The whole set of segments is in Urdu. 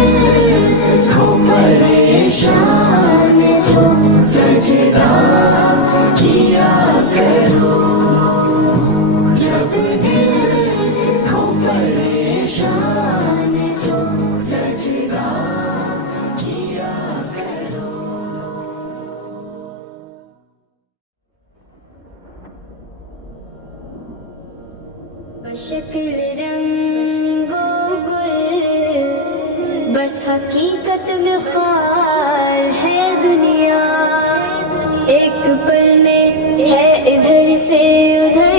دل ہو پریشان تو سجدہ کیا کرو، جب دل ہو پریشان تو سجدہ کیا کرو۔ بشکل رنگ و گل بس حقیقت میں خوار ہے دنیا، ایک پل میں ہے ادھر سے ادھر،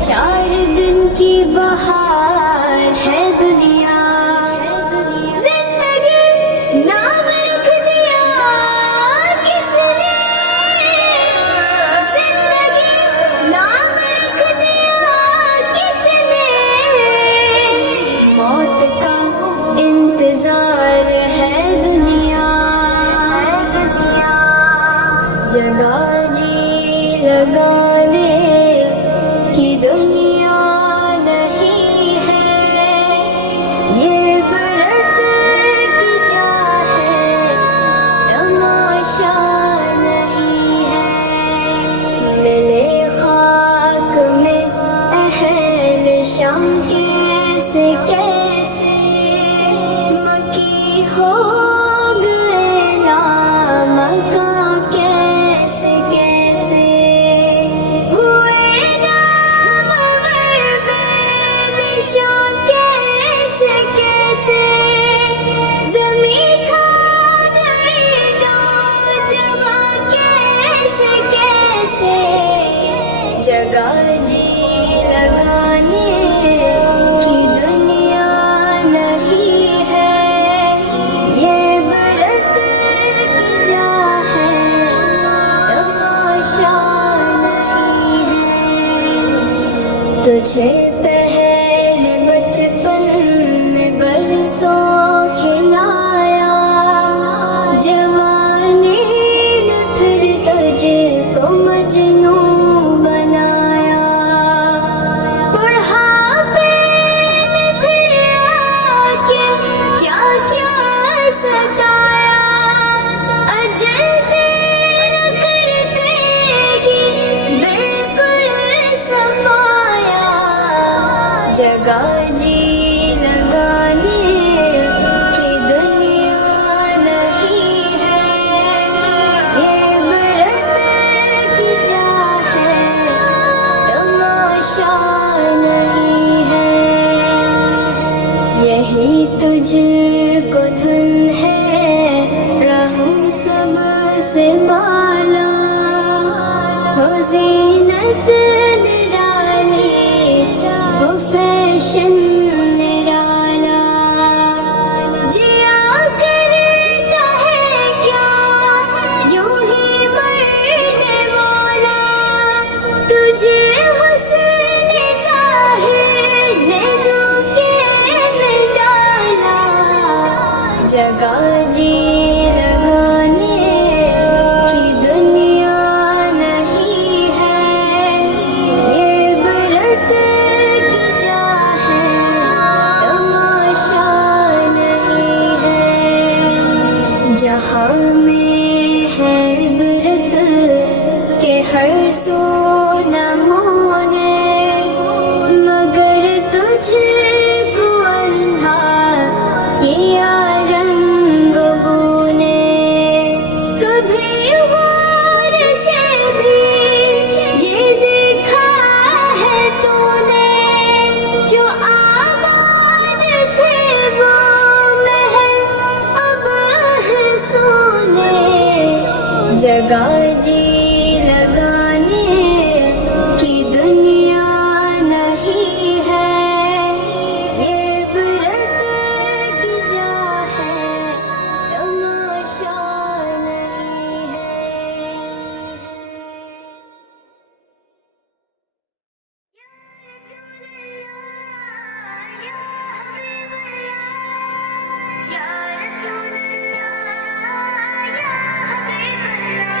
4 دن کی بہار ہے دنیا۔ زندگی نام رکھ دیا کس نے، زندگی نام رکھ دیا کس نے، موت کا انتظار ہے دنیا۔ جگہ جی لگانے کی دنیا نہیں ہے، یہ برت کی جا ہے، تماشا نہیں ہے۔ ملے خاک میں اہل شام کیسے کیسے، مکی ہو گئے لامکاں کیسے کیسے، ہوئے نامور بے نشاں کیسے کیسے، زمیں کھا گئی نوجواں کیسے کیسے، جگہ جی لگانے کی دنیا نہیں ہے، یہ برت کی جا ہے، تماشا نہیں ہے۔ تجھے پہلے بچپن میں برسوں کھلایا، جوانی نے پھر تجھ کو مجنوں بنایا، بڑھاپے نے پھر آ کے کیا کیا ستایا، اجل تیرا کر دے گی بالکل صفایا، جگہ جی لگانے کی دنیا نہیں ہے، یہ برت کی جا ہے، تماشا نہیں ہے۔ یہی تجھ کو دھن ہے رہوں سب سے بالا، ہو زینت نرالی ہو فیشن نرالا، جیا کرتا ہے کیا یوں ہی مرنے والا، تجھے حسن ظاہر نے دھوکے میں ڈالا، جگہ جی لگانے کی دنیا نہیں ہے، یہ برت کی جا ہے، تماشا نہیں ہے۔ جہاں میں ہے برت کہ ہر سو نمونے، مگر تجھ کو اندھا یا رنگ بونے، کبھی غور سے بھی یہ دیکھا ہے تو نے، جو آباد تھے وہ محل اب ہے سونے، جگہ جی لگانے کی دنیا نہیں ہے، یہ برت کی جا ہے، تماشا نہیں ہے۔ یا رسول اللہ، یا حبیب اللہ،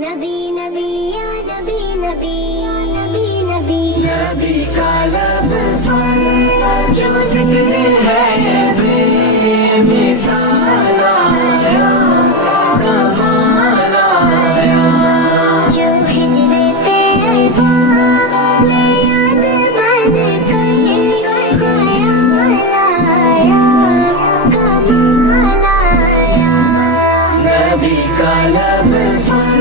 نبی نبی یا نبی نبی نبی نبی نبی کا لب پر جو ذکر ہے بے مثال آیا، کمال آیا، جو ہجر طیبہ میں یاد بن کر خیال آیا، کمال آیا، نبی کا لب پر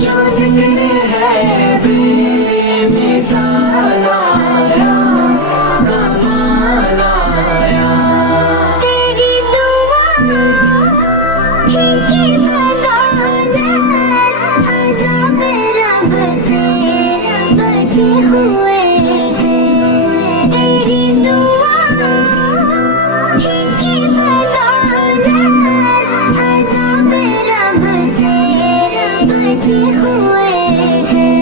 جو ذکر ہے بے مثال آیا، کمال آیا، تیری دعا ہی کی بدولت عذاب رب سے بچے ہوئے ہیں، تیری دعا ہی کی بدولت عذاب رب سے بچے ہوئے ہیں،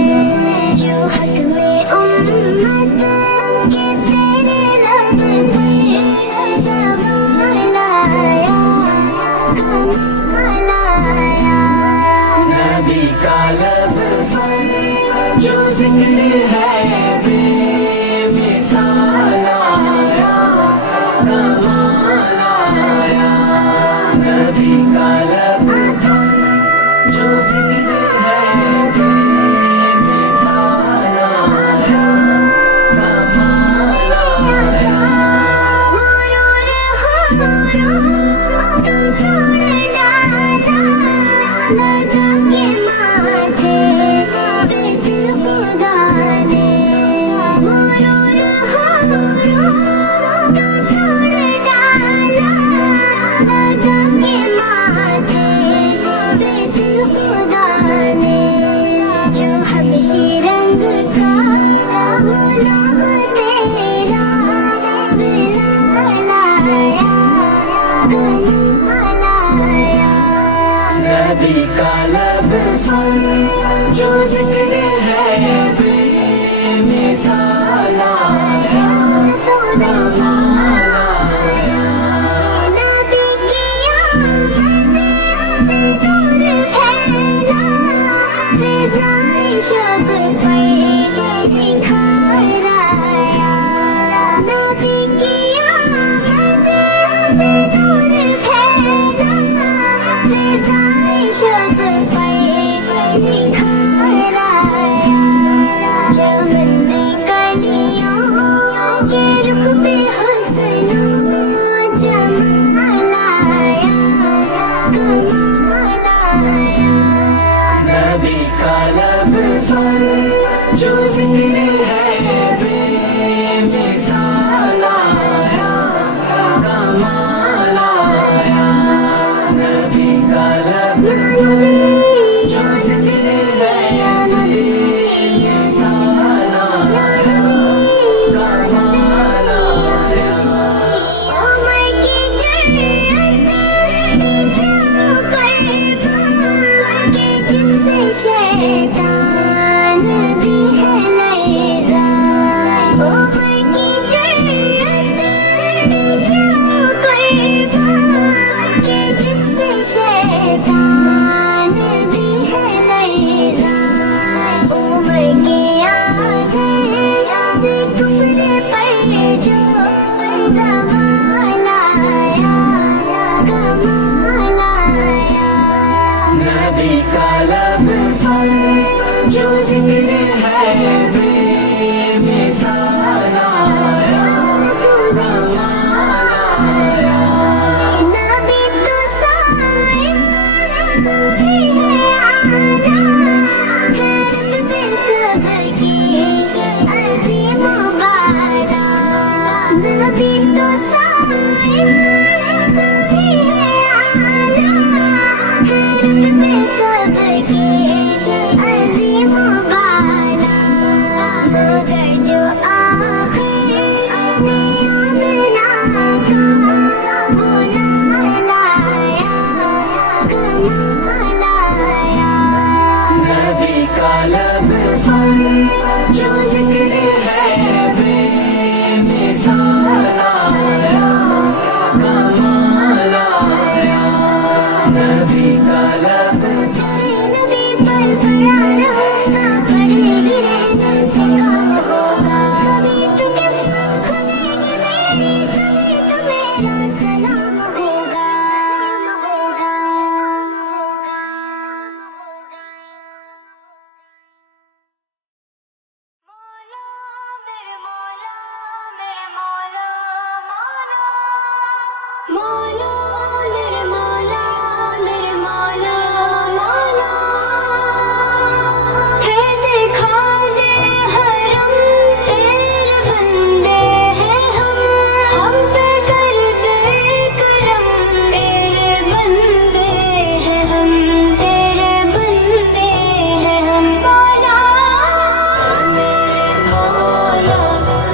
جو حق میں امت کے تیرے لب پر سوال آیا، کمال آیا، نبی کا لب پر جو ذکر ہے بے مثال آیا، کمال آیا، نبی کا لب پر جو ذکر ہے بے مثال آیا، کمال آیا، غرور تو توڑ ڈالا، لگا کے ماتھے پہ دل خدا نے، غرور تو توڑ ڈالا، لگا کے ماتھے پہ دل خدا نے، جو حبشی رنگ کا غلام تیرا بلال آیا، کمال آیا، نبی کا لب پر جو ذکر ہے بے مثال آیا، کمال آیا، نبی کی آمد سے نور پھیلا، فضائے شب پر نکھار آیا، نبی کی آمد سے نور پھیلا، فضائے شب پر نکھار آیا، چمن میں کلیوں کے رخ پہ حسن و جمال آیا، کمال آیا، نبی کا لب پر جو ذکر ہے بے مثال آیا، کمال آیا، نبی کا لب پر جو ذکر ہے بے مثال آیا، کمال آیا، عمر کی جرأت جاؤ قربان کہ جس سے شیطان بھی ہے لرزاں، عمر کی جرأت جاؤ قربان کہ جس سے شیطان بھی ہے لرزاں، عمر کے آدھے سے کفر پر جو زوال آیا، کمال آیا، نبی کا لب پر جو ذکر ہے بے مثال آیا، کمال آیا، نبی تو صاحب سبھی ہے اعلیٰ، حیرت میں سب کی عظیم و بالا، نبی تو صاحب سبھی ہے اعلیٰ، حیرت میں سب کی عظیم و بالا، مگر جو آخر میں آمنہ کا وہ لال آیا، کمال آیا، نبی کا لب پر جو ذکر ہے بے مثال آیا، کمال آیا، نبی کا لب نبی پر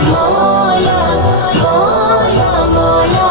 مولا مولا مولا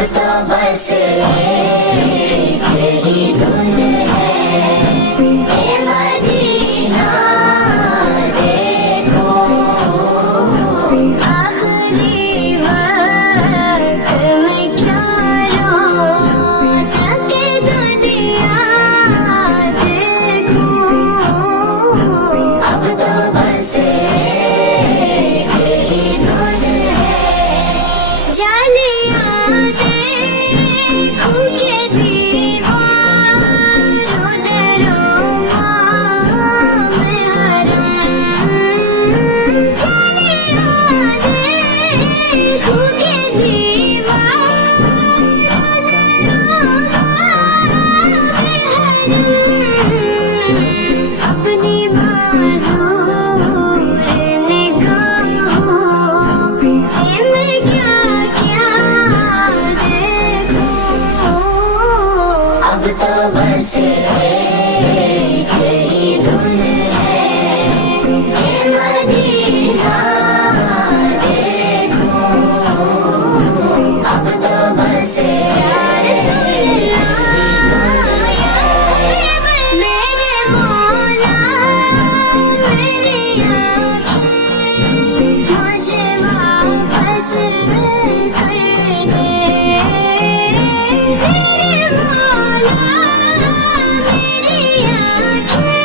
اب تو بس ایک ہی دھن ہے اے مدینہ دیکھو آخری وقت میں کیا رونق دنیا دیکھوں اب تو بس ایک ہی دھن ہے جالیاں دیکھوں کے دیواروں دروں میں حرم جالیاں دیکھوں کے دیواروں دروں میں حرم اپنی معذور نگاہوں سے میں کیا کیا دیکھوں اب تو بس ایک ہی دھن ہے اے مدینہ دیکھو اب تو بس میرے مولا میری آنکھیں مجھے واپس کر دے میرے مولا میری آنکھیں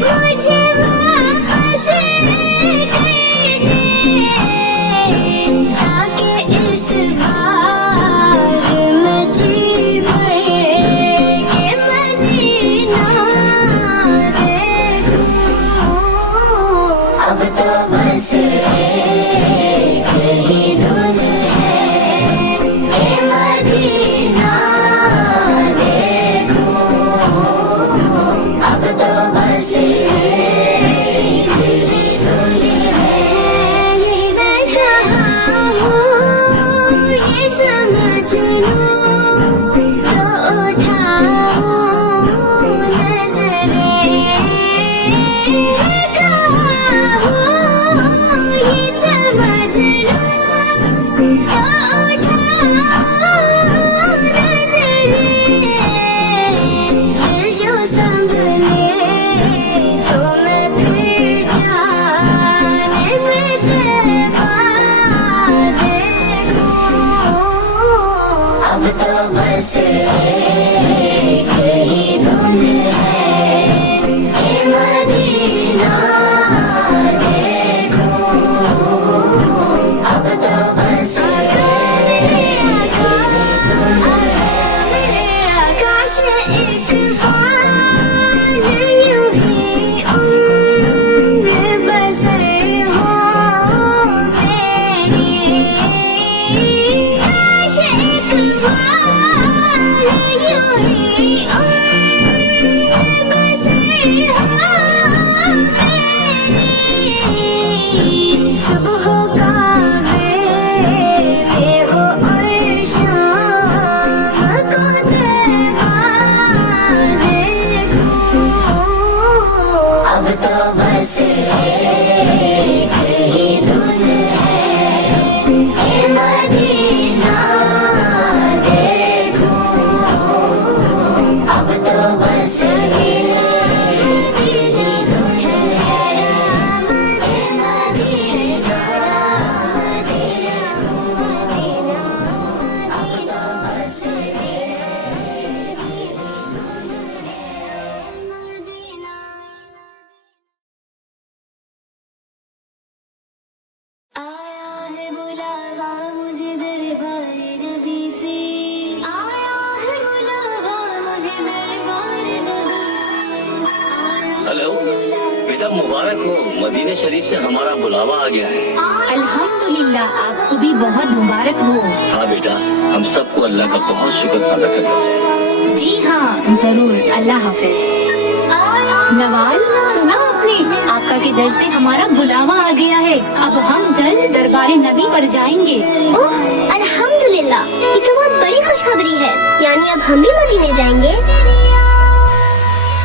مجھے واپس کر دے تاکہ اس بار میں جی بھر کے مدینہ دیکھوں اب تو بس ایک ہی دھن ہے اے مدینہ دیکھو اب تو بس ایک ہی دھن ہے یہ دیکھ رہا ہوں یہ سمجھ لوں تو اٹھاؤں نظریں دیکھ رہا ہوں یہ سمجھ لوں تو اٹھاؤں نظریں دل جو سنبھلے تو میں پھر جانب تیرا دیکھوں اب تو بس ایک ہی دھن ہے اے مدینہ دیکھو اب تو بس ایک ہی دھن ہے آکاش ایک بار یوں ہی عمر بسر ہو میری آکاش ایک بار یوں ہی عمر بسر ہو میری صبح کعبے میں ہو اور شام کو طیبہ دیکھوں اب تو بس ایک ہی دھن ہے اے مدینہ دیکھو اب تو بس ایک ہی دھن ہے اے مدینہ دیکھو اب تو بس ایک ہی دھن آیا ہے بلاوا مجھے دربار نبی سے آیا ہے بلاوا مجھے دربار نبی سے ہلو بیٹا مبارک ہو، مدینہ شریف سے ہمارا بلاوا آ گیا ہے۔ الحمدللہ، آپ کو بھی بہت مبارک ہو۔ ہاں بیٹا، ہم سب کو اللہ کا بہت شکر ادا کرنا چاہیے۔ جی ہاں ضرور، اللہ حافظ۔ نوال سنا آپ نے، آقا کے در سے ہمارا بلاوا آ گیا ہے، اب ہم جلد دربار نبی پر جائیں گے۔ اوہ الحمدللہ، یہ تو بہت بڑی خوشخبری ہے، یعنی اب ہم بھی مدینے جائیں گے۔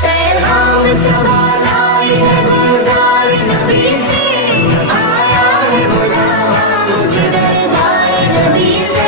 پیغام سوال آئی ہے گلزار نبی سے، آیا ہے بلاوا مجھے دربار نبی سے،